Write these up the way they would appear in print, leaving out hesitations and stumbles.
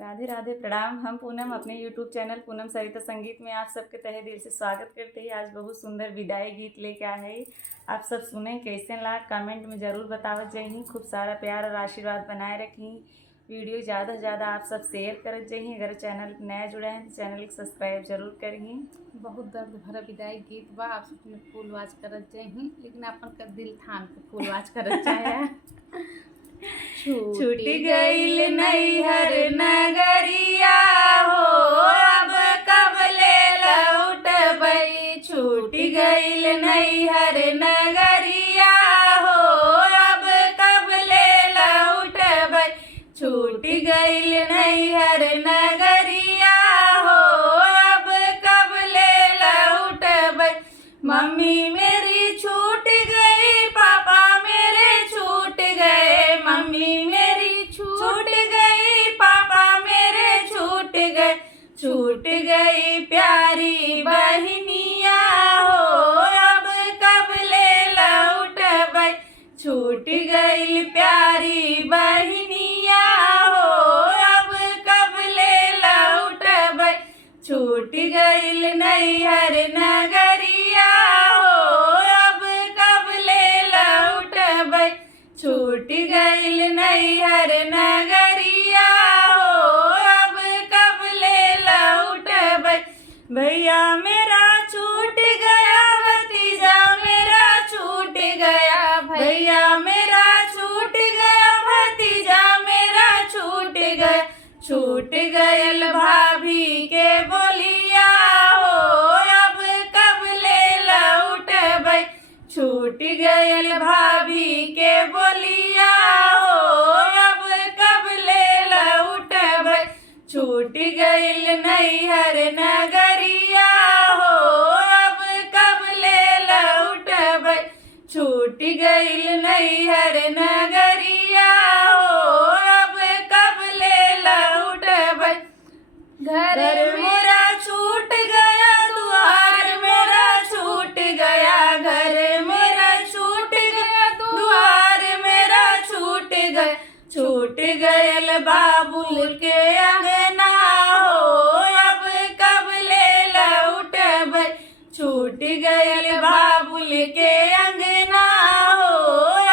राधे राधे, प्रणाम। हम पूनम अपने YouTube चैनल पूनम सरिता संगीत में आप सबके तहे दिल से स्वागत करते हैं। आज बहुत सुंदर विदाई गीत लेके आए हैं। आप सब सुने कैसे ला कमेंट में ज़रूर बतावत जाइए। खूब सारा प्यार और आशीर्वाद बनाए रखी। वीडियो ज़्यादा से ज़्यादा आप सब शेयर करत जाइए। अगर चैनल नया जुड़ा है तो चैनल को सब्सक्राइब जरूर करिए। बहुत दर्द भरा विदाई गीत बा। आप सबने फूल वाच करत जाही, लेकिन अपन का दिल थान के फूल वाच करत जाए। छूट गईल नैहर नगरिया हो, अब कब ले लौटबई। छूट गईल नैहर नगरिया हो, अब कब ले लौटबई। छूट गईल नैहर नगरिया हो, अब कब ले लौटबई। मम्मी मेरी छूट गई, पापा मेरे छूट गए। मम्मी मेरी छूट गई, पापा मेरे छूट गए। छूट गई प्यारी बहनिया हो, अब कब ले लौटबई। छूट गई प्यारी बहनिया हो, अब कब ले लौटबई। छूट गईल नैहर नगरिया हो, अब कब ले लौटबई। छूट गईल नैहर नगरिया हो, अब कब ले लौटबई। भैया मेरा छूट गया, भतीजा मेरा छूट गया। भैया मेरा छूट गया, भतीजा मेरा छूट गया। छूट गयल भाभी के बोलिया हो, अब कब ले लौटबई। छूट गयल भाभी के बोलिया हो, अब कब ले लौटबई। छूट गईल नैहर नगरिया हो, अब कब ले लौटबई। छूट गईल नैहर नगरिया हो, अब कब ले लौटबई। घर मेरा छूट गया, द्वार मेरा छूट गया। घर मेरा छूट गया, द्वार मेरा छूट गया। छूट गयल बाबुल के अंगना हो, अब कब ले लौटबई। छूट गयल बाबुल के अंगना हो,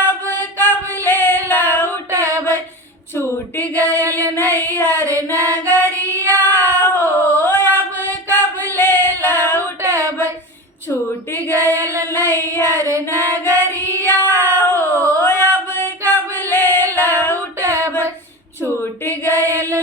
अब कब ले लौटबई। छूट गयल नैहर नगरिया हो, अब कब ले लौटबई। छूट गयल नैहर नगरिया हो, अब कब ले लौटबई। छूट गयल